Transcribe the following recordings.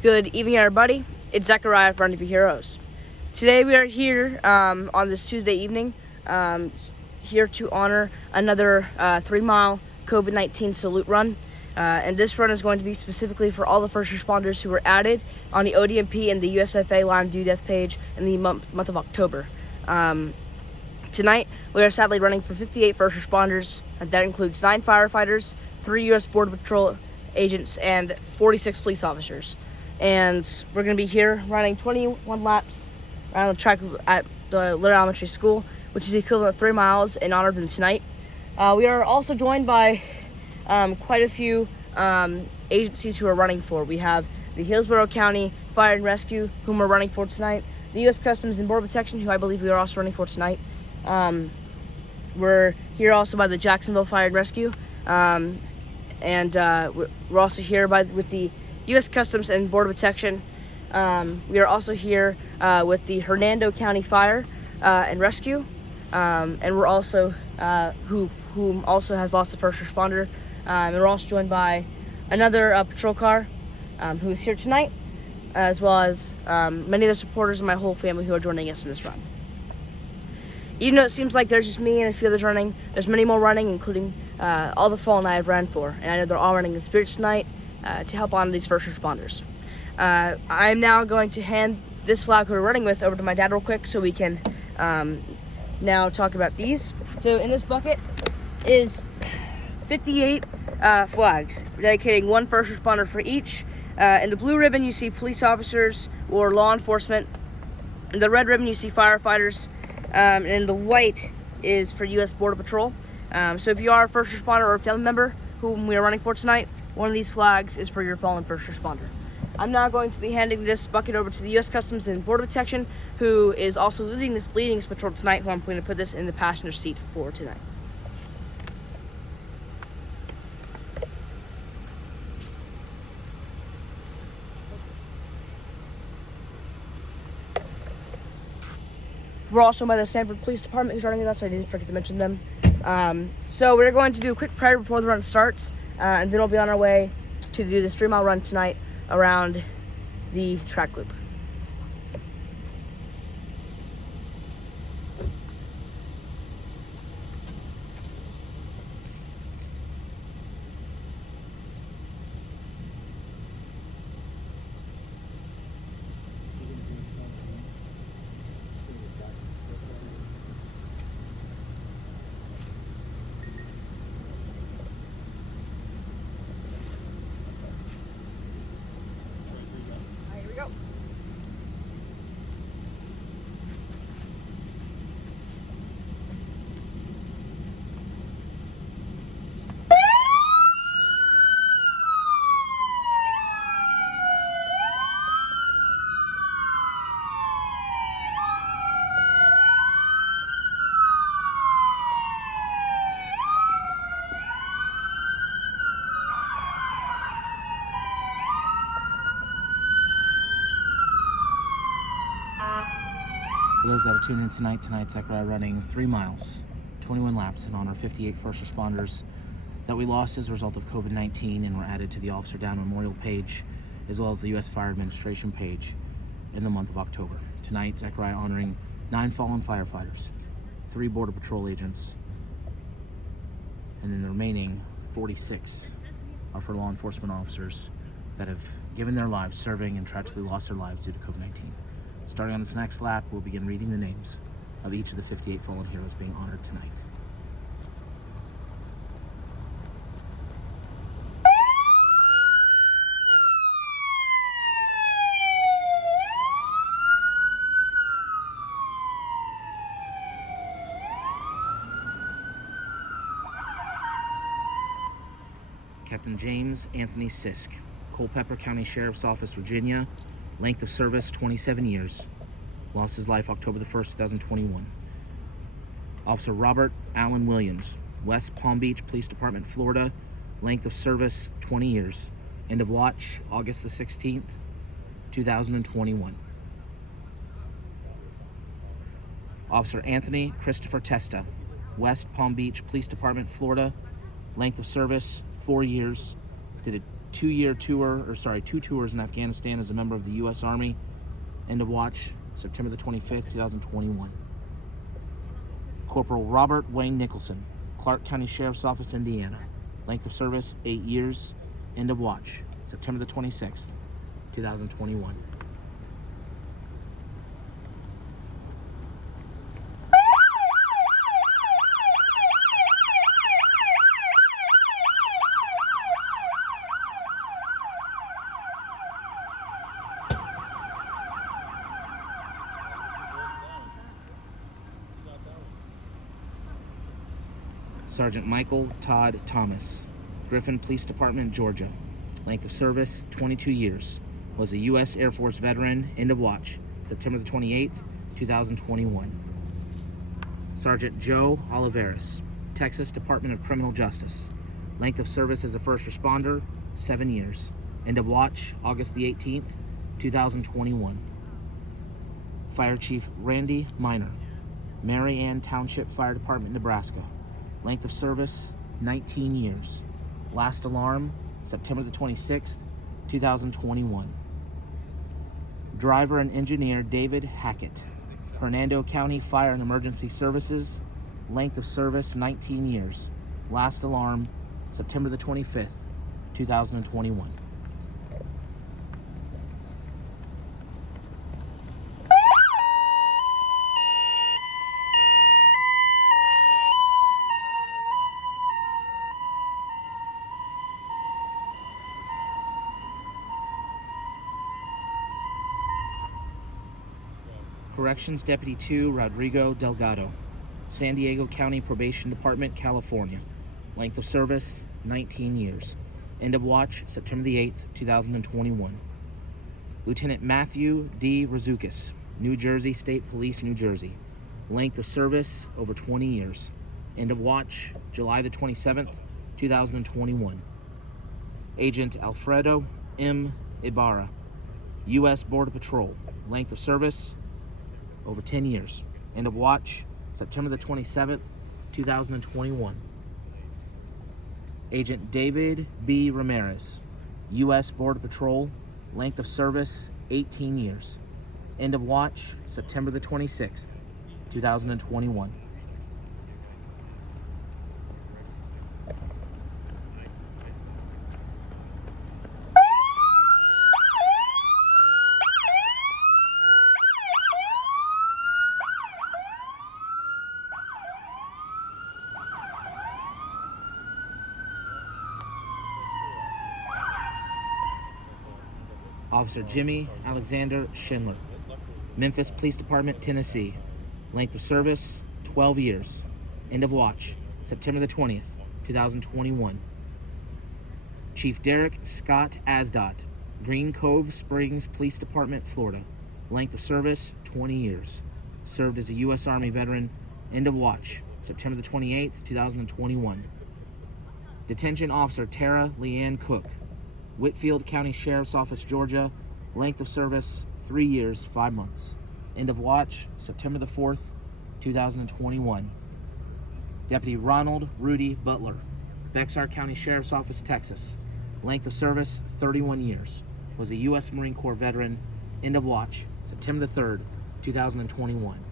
Good evening, everybody. It's Zechariah from UNTV Heroes. Today we are here on this Tuesday evening, here to honor another 3-mile COVID-19 salute run. And this run is going to be specifically for all the first responders who were added on the ODMP and the USFA Lyme Due Death page in the month of October. Tonight, we are sadly running for 58 first responders. That includes 9 firefighters, 3 U.S. Border Patrol agents, and 46 police officers. And we're going to be here running 21 laps around the track at the Little Elementary School, which is the equivalent of 3 miles in honor of them tonight. We are also joined by quite a few agencies who are running for. We have the Hillsborough County Fire and Rescue, whom we're running for tonight, the U.S. Customs and Border Protection, who I believe we are also running for tonight. We're here also by the Jacksonville Fire and Rescue, and we're also here with the U.S. Customs and Border Protection. We are also here with the Hernando County Fire and Rescue, and we're also whom also has lost a first responder. And we're also joined by another patrol car who is here tonight, as well as many of the supporters of my whole family who are joining us in this run. Even though it seems like there's just me and a few others running, there's many more running, including all the fallen I have ran for. And I know they're all running in spirit tonight to help honor these first responders. I'm now going to hand this flag who we're running with over to my dad real quick so we can now talk about these. So in this bucket is 58 flags, dedicating 1 first responder for each. In the blue ribbon you see police officers or law enforcement. In the red ribbon you see firefighters. And the white is for U.S. Border Patrol. So if you are a first responder or a family member whom we are running for tonight, one of these flags is for your fallen first responder. I'm now going to be handing this bucket over to the U.S. Customs and Border Protection, who is also leading this patrol tonight, who I'm going to put this in the passenger seat for tonight. We're also by the Sanford Police Department who's running with us. I didn't forget to mention them. So we're going to do a quick prayer before the run starts, and then we'll be on our way to do this 3-mile run tonight around the track loop. Go. For those that are tuning in tonight, Zechariah running 3 miles, 21 laps in honor of 58 first responders that we lost as a result of COVID-19 and were added to the Officer Down Memorial page, as well as the U.S. Fire Administration page in the month of October. Tonight, Zechariah honoring 9 fallen firefighters, 3 Border Patrol agents, and then the remaining 46 are for law enforcement officers that have given their lives serving and tragically lost their lives due to COVID-19. Starting on this next lap, we'll begin reading the names of each of the 58 fallen heroes being honored tonight. Captain James Anthony Sisk, Culpeper County Sheriff's Office, Virginia. Length of service, 27 years. Lost his life October the 1st, 2021. Officer Robert Allen Williams, West Palm Beach Police Department, Florida. Length of service, 20 years. End of watch, August the 16th, 2021. Officer Anthony Christopher Testa, West Palm Beach Police Department, Florida. Length of service, 4 years. Did a two tours in Afghanistan as a member of the U.S. Army. End of watch, September the 25th, 2021. Corporal Robert Wayne Nicholson, Clark County Sheriff's Office, Indiana. Length of service, 8 years. End of watch, September the 26th, 2021. Sergeant Michael Todd Thomas, Griffin Police Department, Georgia. Length of service, 22 years. Was a U.S. Air Force veteran. End of watch, September the 28th, 2021. Sergeant Joe Oliveras, Texas Department of Criminal Justice. Length of service as a first responder, 7 years. End of watch, August the 18th, 2021. Fire Chief Randy Miner, Mary Ann Township Fire Department, Nebraska. Length of service, 19 years. Last alarm, September the 26th, 2021. Driver and engineer David Hackett, Hernando County Fire and Emergency Services. Length of service, 19 years. Last alarm, September the 25th, 2021. Corrections Deputy 2 Rodrigo Delgado, San Diego County Probation Department, California. Length of service, 19 years. End of watch, September the 8th, 2021. Lieutenant Matthew D. Razukis, New Jersey State Police, New Jersey. Length of service, over 20 years. End of watch, July the 27th, 2021. Agent Alfredo M. Ibarra, U.S. Border Patrol. Length of service, over 10 years. End of watch, September the 27th, 2021. Agent David B. Ramirez, U.S. Border Patrol. Length of service, 18 years. End of watch, September the 26th, 2021. Officer Jimmy Alexander Schindler, Memphis Police Department, Tennessee. Length of service, 12 years. End of watch, September the 20th, 2021. Chief Derek Scott Asdot, Green Cove Springs Police Department, Florida. Length of service, 20 years. Served as a U.S. Army veteran. End of watch, September the 28th, 2021. Detention Officer Tara Leanne Cook, Whitfield County Sheriff's Office, Georgia. Length of service, 3 years, 5 months. End of watch, September the 4th, 2021. Deputy Ronald Rudy Butler, Bexar County Sheriff's Office, Texas. Length of service, 31 years. Was a U.S. Marine Corps veteran. End of watch, September the 3rd, 2021.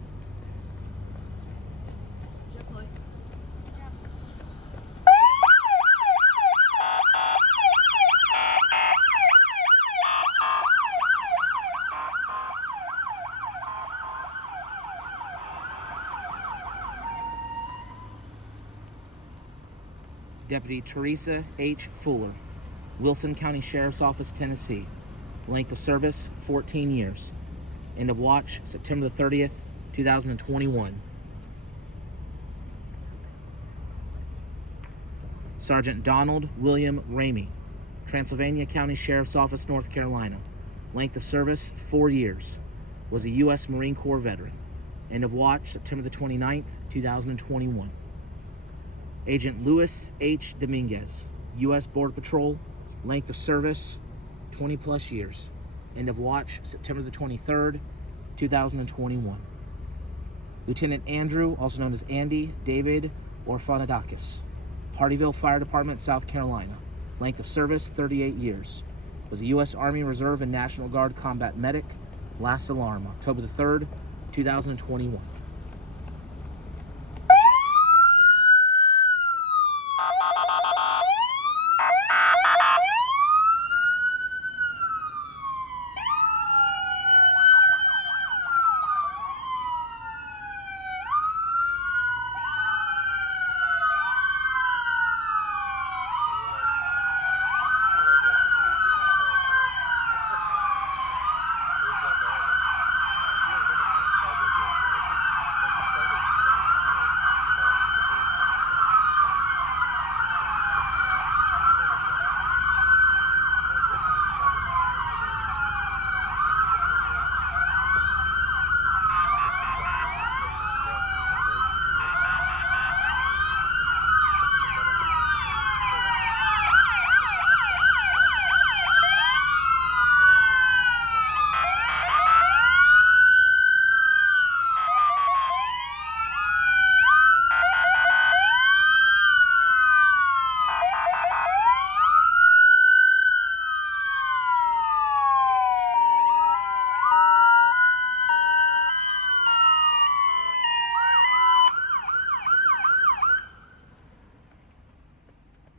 Deputy Teresa H. Fuller, Wilson County Sheriff's Office, Tennessee. Length of service, 14 years. End of watch, September the 30th, 2021. Sergeant Donald William Ramey, Transylvania County Sheriff's Office, North Carolina. Length of service, 4 years. Was a U.S. Marine Corps veteran. End of watch, September the 29th, 2021. Agent Luis H. Dominguez, U.S. Border Patrol. Length of service, 20 plus years. End of watch, September the 23rd, 2021. Lieutenant Andrew, also known as Andy David Orfanadakis, Hardyville Fire Department, South Carolina. Length of service, 38 years. Was a U.S. Army Reserve and National Guard combat medic. Last alarm, October the 3rd, 2021.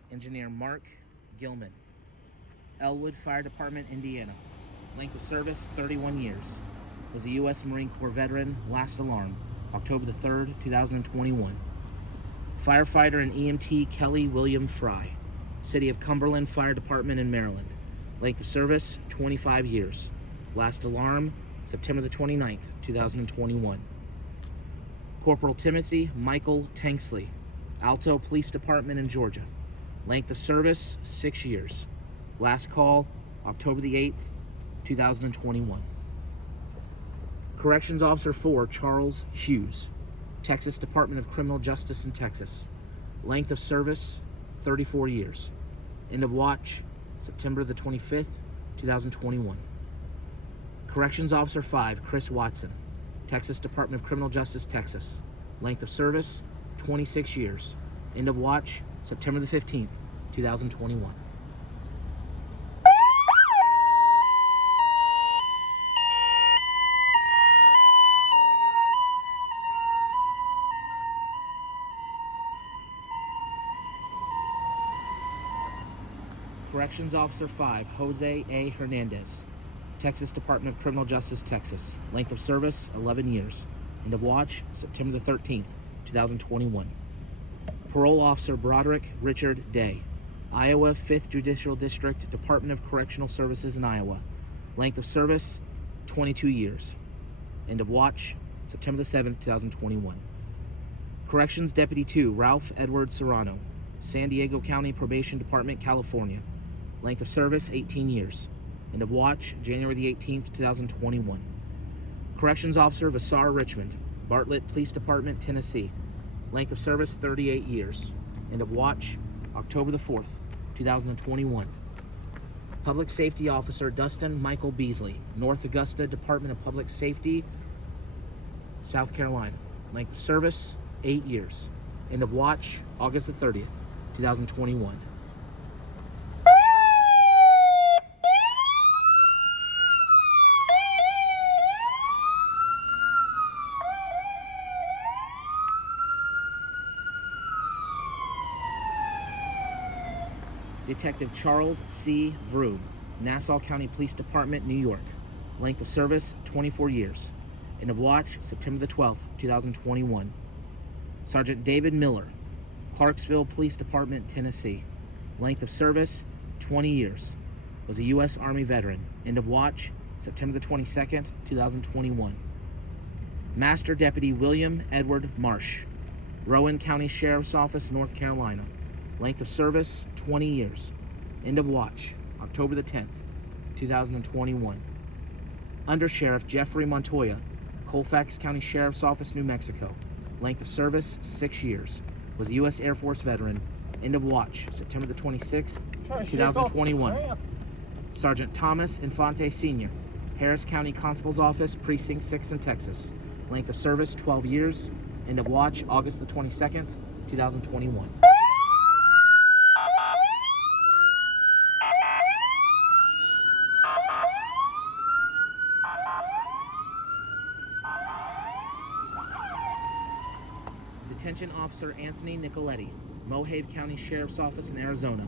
Engineer Mark Gilman, Elwood Fire Department, Indiana. Length of service, 31 years. Was a U.S. Marine Corps veteran. Last alarm, October the 3rd, 2021. Firefighter and EMT Kelly William Fry, City of Cumberland Fire Department in Maryland. Length of service, 25 years. Last alarm, September the 29th, 2021. Corporal Timothy Michael Tanksley, Alto Police Department in Georgia. Length of service, 6 years. Last call, October the 8th, 2021. Corrections Officer 4, Charles Hughes, Texas Department of Criminal Justice in Texas. Length of service, 34 years. End of watch, September the 25th, 2021. Corrections Officer 5, Chris Watson, Texas Department of Criminal Justice, Texas. Length of service, 26 years. End of watch, September the 15th, 2021. Corrections Officer 5, Jose A. Hernandez, Texas Department of Criminal Justice, Texas. Length of service, 11 years. End of watch, September the 13th, 2021. Parole Officer Broderick Richard Day, Iowa 5th Judicial District, Department of Correctional Services in Iowa. Length of service, 22 years. End of watch, September the 7th, 2021. Corrections Deputy 2, Ralph Edward Serrano, San Diego County Probation Department, California. Length of service, 18 years. End of watch, January the 18th, 2021. Corrections Officer Vasar Richmond, Bartlett Police Department, Tennessee. Length of service, 38 years. End of watch, October the 4th, 2021. Public Safety Officer Dustin Michael Beasley, North Augusta Department of Public Safety, South Carolina. Length of service, 8 years. End of watch, August the 30th, 2021. Detective Charles C. Vroom, Nassau County Police Department, New York. Length of service, 24 years. End of watch, September the 12th, 2021. Sergeant David Miller, Clarksville Police Department, Tennessee. Length of service, 20 years. Was a U.S. Army veteran. End of watch, September the 22nd, 2021. Master Deputy William Edward Marsh, Rowan County Sheriff's Office, North Carolina. Length of service, 20 years. End of watch, October the 10th, 2021. Under Sheriff Jeffrey Montoya, Colfax County Sheriff's Office, New Mexico. Length of service, 6 years. Was a U.S. Air Force veteran. End of watch, September the 26th, 2021. Sergeant Thomas Infante Sr., Harris County Constable's Office, Precinct 6 in Texas. Length of service, 12 years. End of watch, August the 22nd, 2021. Attention Officer Anthony Nicoletti, Mohave County Sheriff's Office in Arizona.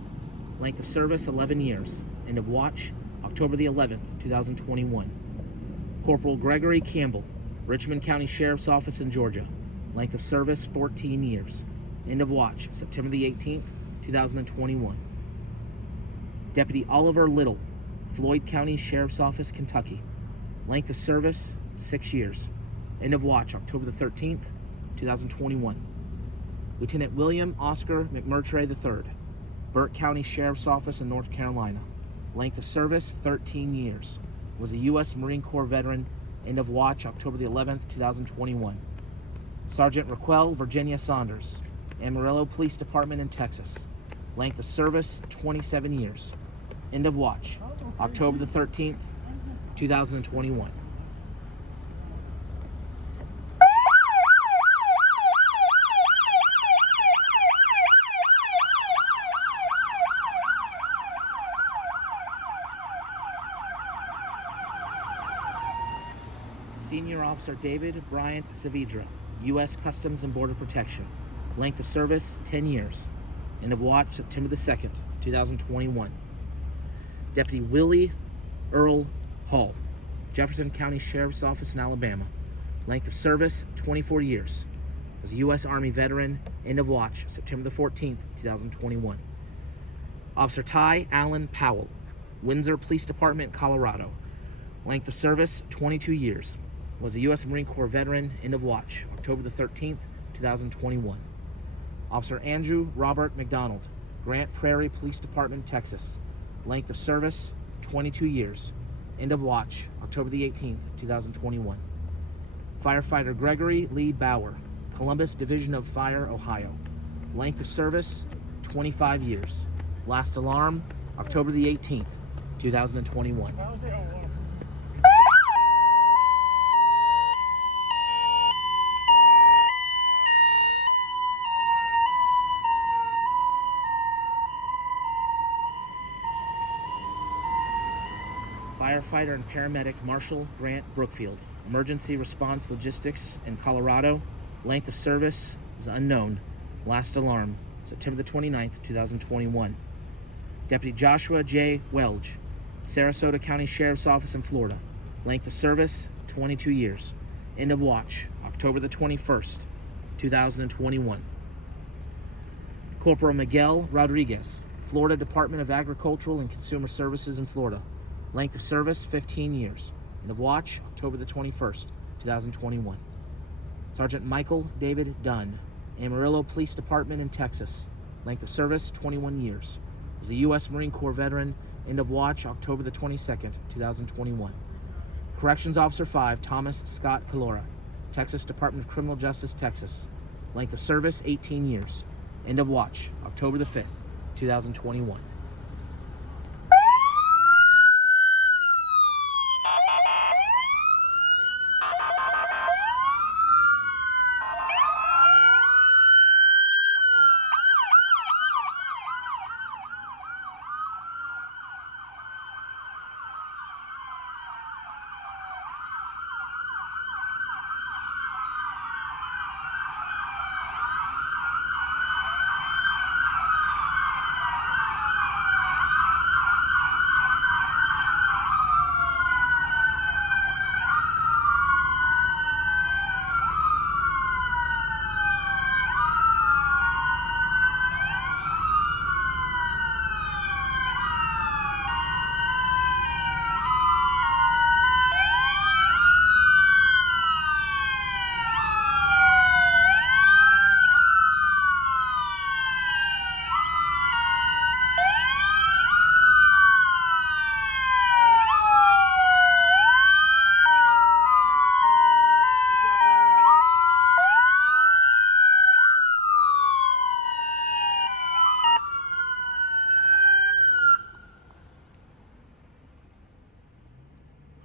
Length of service 11 years. End of watch October the 11th, 2021. Corporal Gregory Campbell, Richmond County Sheriff's Office in Georgia. Length of service 14 years. End of watch September the 18th, 2021. Deputy Oliver Little, Floyd County Sheriff's Office, Kentucky. Length of service 6 years. End of watch October the 13th, 2021. Lieutenant William Oscar McMurtry III, Burke County Sheriff's Office in North Carolina. Length of service 13 years. Was a U.S. Marine Corps veteran. End of watch October the 11th, 2021. Sergeant Raquel Virginia Saunders, Amarillo Police Department in Texas. Length of service 27 years. End of watch October the 13th, 2021. Senior Officer David Bryant Saavedra, U.S. Customs and Border Protection. Length of service 10 years. End of watch September the 2nd, 2021. Deputy Willie Earl Hall, Jefferson County Sheriff's Office in Alabama. Length of service 24 years. Was a U.S. Army veteran. End of watch September the 14th, 2021. Officer Ty Allen Powell, Windsor Police Department, Colorado. Length of service 22 years. Was a U.S. Marine Corps veteran. End of watch October the 13th, 2021. Officer Andrew Robert McDonald, Grant Prairie Police Department, Texas. Length of service 22 years. End of watch October the 18th, 2021. Firefighter Gregory Lee Bauer, Columbus Division of Fire, Ohio. Length of service 25 years. Last alarm October the 18th, 2021. Firefighter and paramedic Marshall Grant Brookfield, Emergency Response Logistics in Colorado. Length of service is unknown. Last alarm September the 29th, 2021. Deputy Joshua J. Welge, Sarasota County Sheriff's Office in Florida. Length of service 22 years. End of watch October the 21st, 2021. Corporal Miguel Rodriguez, Florida Department of Agricultural and Consumer Services in Florida. Length of service 15 years. End of watch October the 21st, 2021. Sergeant Michael David Dunn, Amarillo Police Department in Texas. Length of service 21 years. Was a U.S. Marine Corps veteran. End of watch October the 22nd, 2021. Corrections Officer 5 Thomas Scott Calora, Texas Department of Criminal Justice, Texas. Length of service 18 years. End of watch October the 5th, 2021.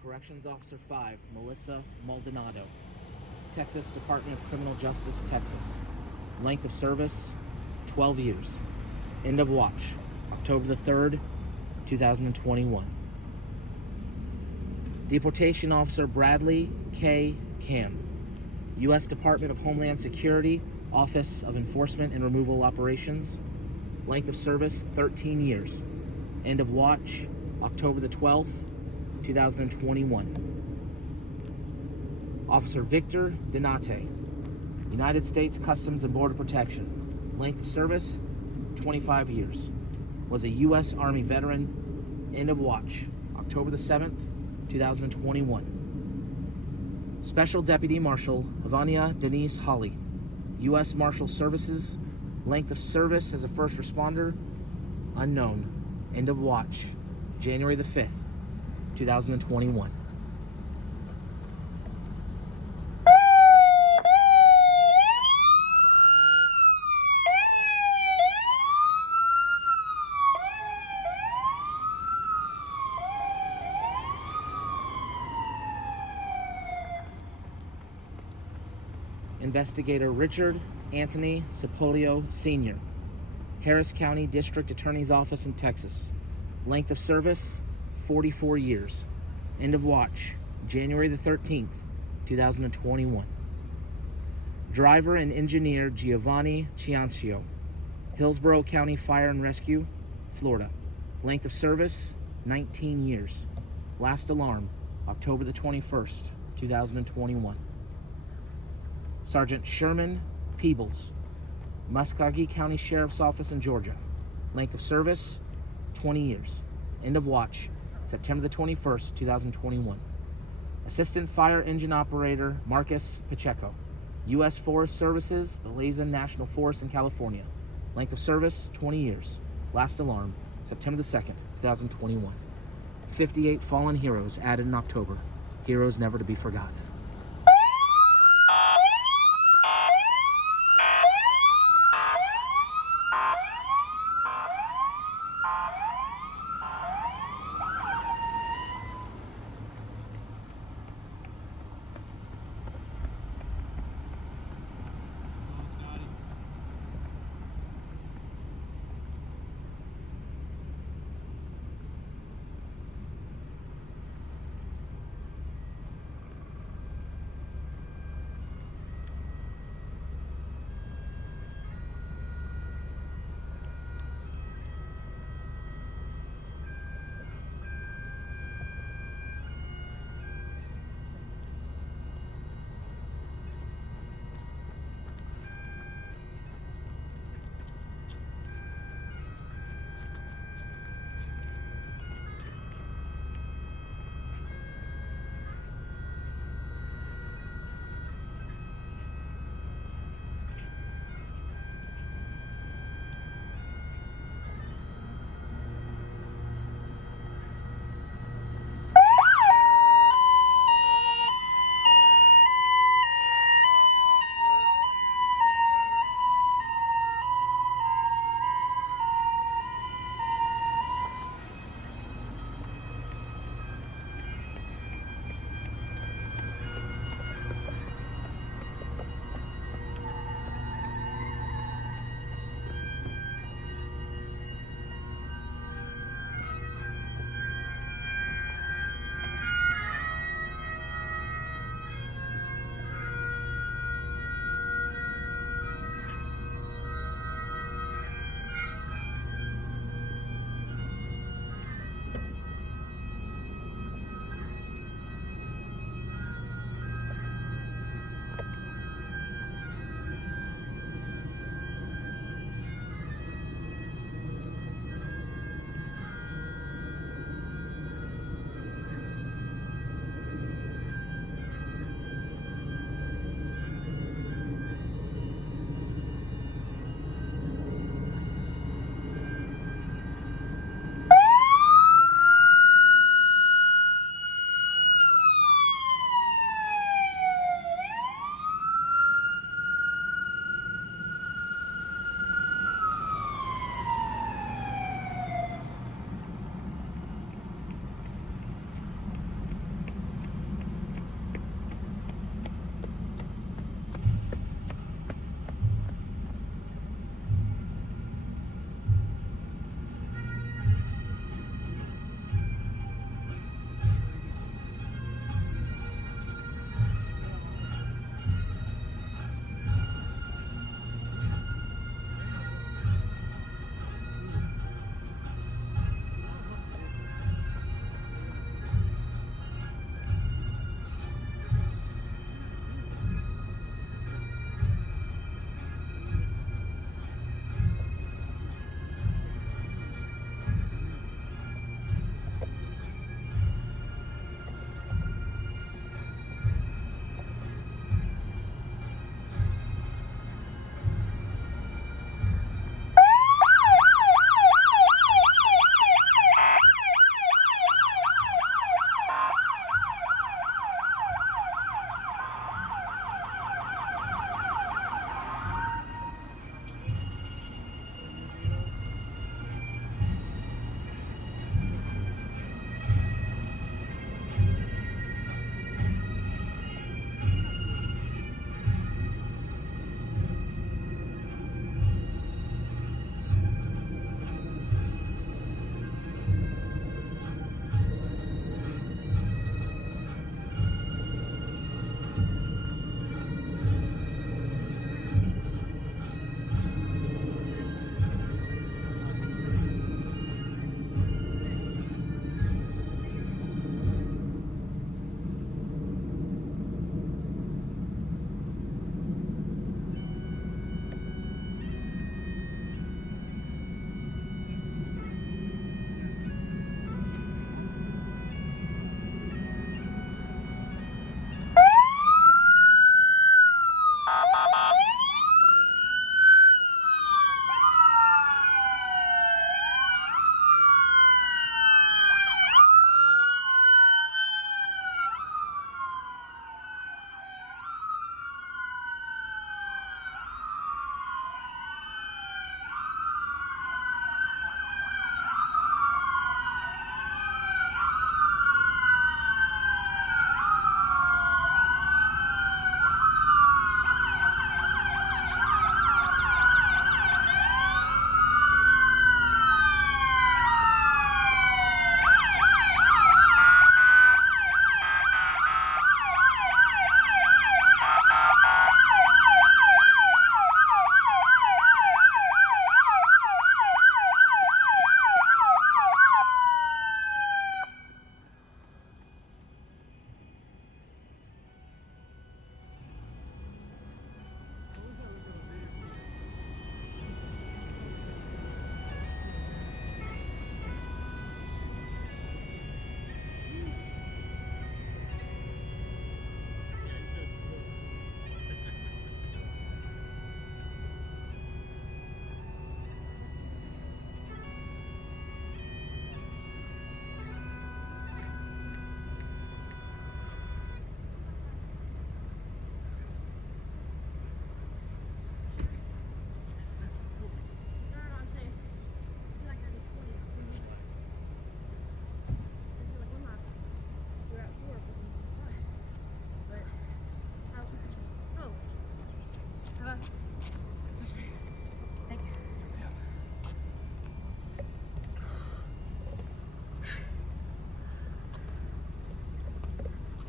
Corrections Officer 5, Melissa Maldonado, Texas Department of Criminal Justice, Texas. Length of service, 12 years. End of watch, October the 3rd, 2021. Deportation Officer Bradley K. Cam, U.S. Department of Homeland Security, Office of Enforcement and Removal Operations. Length of service, 13 years. End of watch, October the 12th, 2021. Officer Victor Donate, United States Customs and Border Protection. Length of service, 25 years. Was a U.S. Army veteran. End of watch, October the 7th, 2021. Special Deputy Marshal Ivania Denise Hawley, U.S. Marshal Services. Length of service as a first responder, unknown. End of watch, January the 5th, 2021. Investigator Richard Anthony Cipolio Sr., Harris County District Attorney's Office in Texas. Length of service, 44 years. End of watch, January the 13th, 2021. Driver and engineer Giovanni Ciancio, Hillsborough County Fire and Rescue, Florida. Length of service, 19 years. Last alarm, October the 21st, 2021. Sergeant Sherman Peebles, Muskogee County Sheriff's Office in Georgia. Length of service, 20 years. End of watch, September the 21st, 2021. Assistant Fire Engine Operator Marcus Pacheco, U.S. Forest Services, the Lazen National Forest in California. Length of service, 20 years. Last alarm, September the 2nd, 2021. 58 fallen heroes added in October. Heroes never to be forgotten.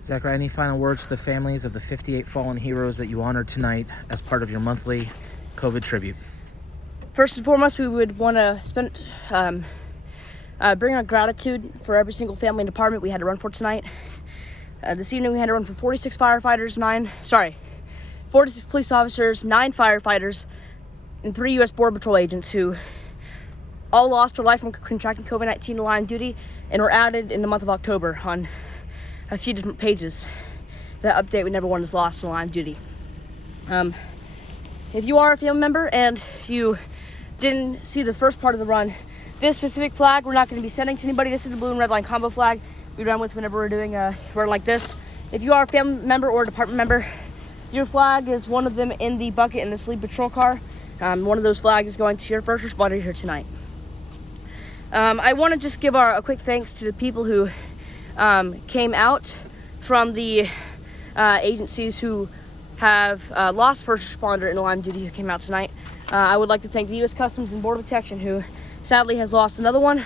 Zachariah, any final words to the families of the 58 fallen heroes that you honored tonight as part of your monthly COVID tribute? First and foremost, we would want to bring our gratitude for every single family and department we had to run for tonight. This evening we had to run for 46 firefighters, 46 police officers, 9 firefighters, and 3 U.S. Border Patrol agents who all lost their life from contracting COVID-19 in line of duty and were added in the month of October on a few different pages. That update, we never one is lost in line of duty. If you are a family member and you didn't see the first part of the run, this specific flag we're not going to be sending to anybody. This is the blue and red line combo flag we run with whenever we're doing a run like this. If you are a family member or a department member, your flag is one of them in the bucket in this fleet patrol car. One of those flags is going to your first responder here tonight. I want to just give a quick thanks to the people who came out from the agencies who have lost first responder in the line of duty who came out tonight. I would like to thank the U.S. Customs and Border Protection, who sadly has lost another one.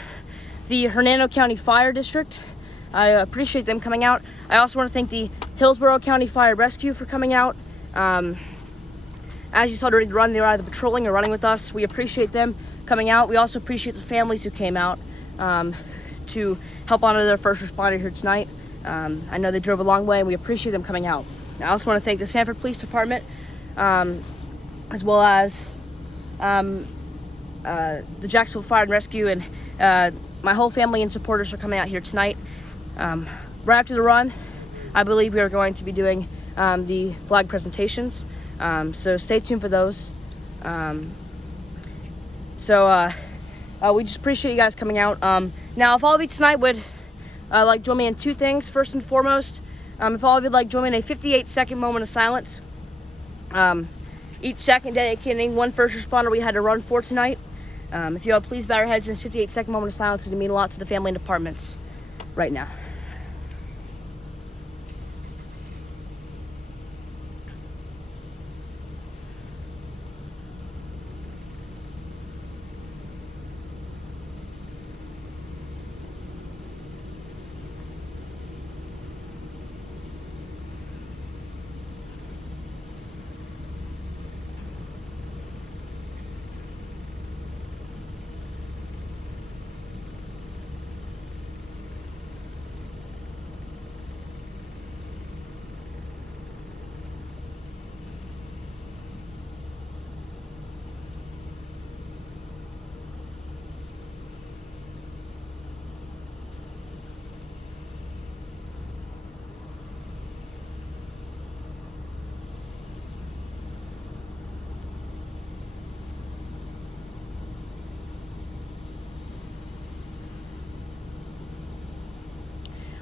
The Hernando County Fire District, I appreciate them coming out. I also want to thank the Hillsborough County Fire Rescue for coming out. As you saw during the run, they were either patrolling or running with us. We appreciate them coming out. We also appreciate the families who came out to help honor their first responder here tonight. I know they drove a long way, and we appreciate them coming out. I also want to thank the Sanford Police Department, as well as the Jacksonville Fire and Rescue, and my whole family and supporters for coming out here tonight. Right after the run, I believe we are going to be doing the flag presentations, so stay tuned for those. We just appreciate you guys coming out. Now, if all of you tonight would like join me in 2 things. First and foremost, if all of you would like join me in a 58-second moment of silence, each second dedicating one first responder we had to run for tonight. If you all please bow your heads in this 58-second moment of silence, it would mean a lot to the family and departments right now.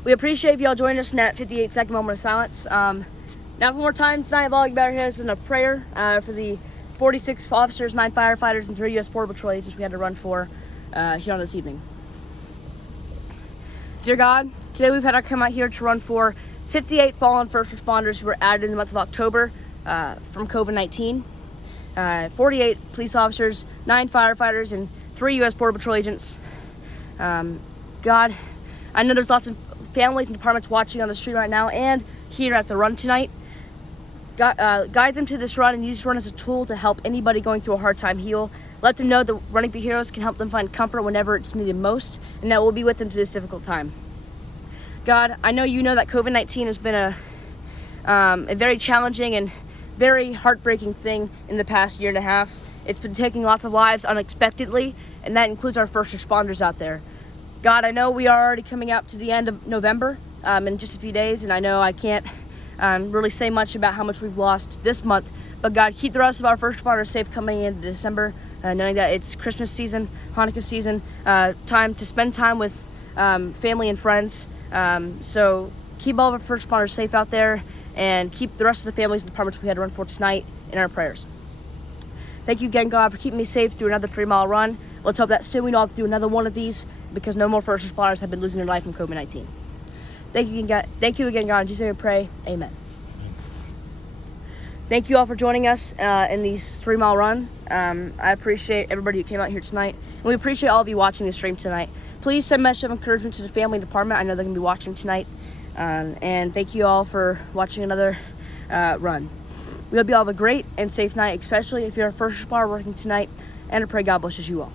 We appreciate y'all joining us in that 58-second moment of silence. Now, one more time tonight, I've all you better heads in a prayer for the 46 officers, 9 firefighters, and 3 U.S. Border Patrol agents we had to run for here on this evening. Dear God, today we've had our come out here to run for 58 fallen first responders who were added in the month of October from COVID-19. 48 police officers, 9 firefighters, and 3 U.S. Border Patrol agents. God, I know there's lots of families and departments watching on the stream right now and here at the run tonight. Guide them to this run and use this run as a tool to help anybody going through a hard time heal. Let them know that Running for Heroes can help them find comfort whenever it's needed most, and that we'll be with them through this difficult time. God, I know you know that COVID-19 has been a very challenging and very heartbreaking thing in the past year and a half. It's been taking lots of lives unexpectedly, and that includes our first responders out there. God, I know we are already coming up to the end of November in just a few days, and I know I can't really say much about how much we've lost this month, but God, keep the rest of our first responders safe coming into December, knowing that it's Christmas season, Hanukkah season, time to spend time with family and friends. So keep all of our first responders safe out there, and keep the rest of the families and departments we had to run for tonight in our prayers. Thank you again, God, for keeping me safe through another 3-mile run. Let's hope that soon we don't have to do another one of these, because no more first responders have been losing their life from COVID-19. Thank you again, God. In Jesus' name we pray. Amen. Thank you all for joining us in these 3-mile run. I appreciate everybody who came out here tonight, and we appreciate all of you watching the stream tonight. Please send a message of encouragement to the family and department. I know they're going to be watching tonight. And thank you all for watching another run. We hope you all have a great and safe night, especially if you're a first responder working tonight, and I pray God blesses you all.